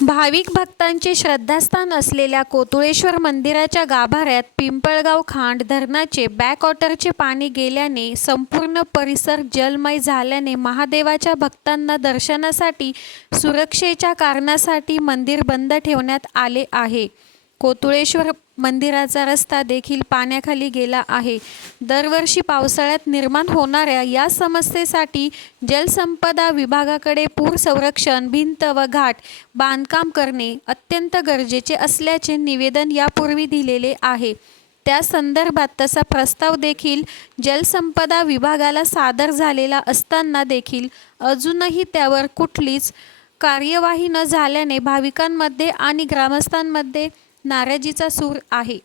भाविक भक्तांचे श्रद्धास्थान असलेल्या कोतुळेश्वर मंदिराच्या गाभाऱ्यात पिंपळगाव खांड धरणाचे बॅकवॉटरचे पाणी गेल्याने संपूर्ण परिसर जलमय झाल्याने महादेवाच्या भक्तांना दर्शनासाठी सुरक्षेच्या कारणासाठी मंदिर बंद ठेवण्यात आले आहे। कोतुळेश्वर मंदिराचा रस्ता देखील पाण्याखाली गेला आहे। दरवर्षी पावसाळ्यात निर्माण होणाऱ्या या समस्येसाठी जलसंपदा विभागाकडे पूर संरक्षण भिंत व घाट बांधकाम करणे अत्यंत गरजेचे असल्याचे निवेदन यापूर्वी दिलेले आहे। त्या संदर्भात तसा प्रस्ताव देखील जलसंपदा विभागाला सादर झालेला असताना देखील अजूनही त्यावर कुठलीच कार्यवाही न झाल्याने भाविकांमध्ये आणि ग्रामस्थांमध्ये नाराजीचा सूर आहे।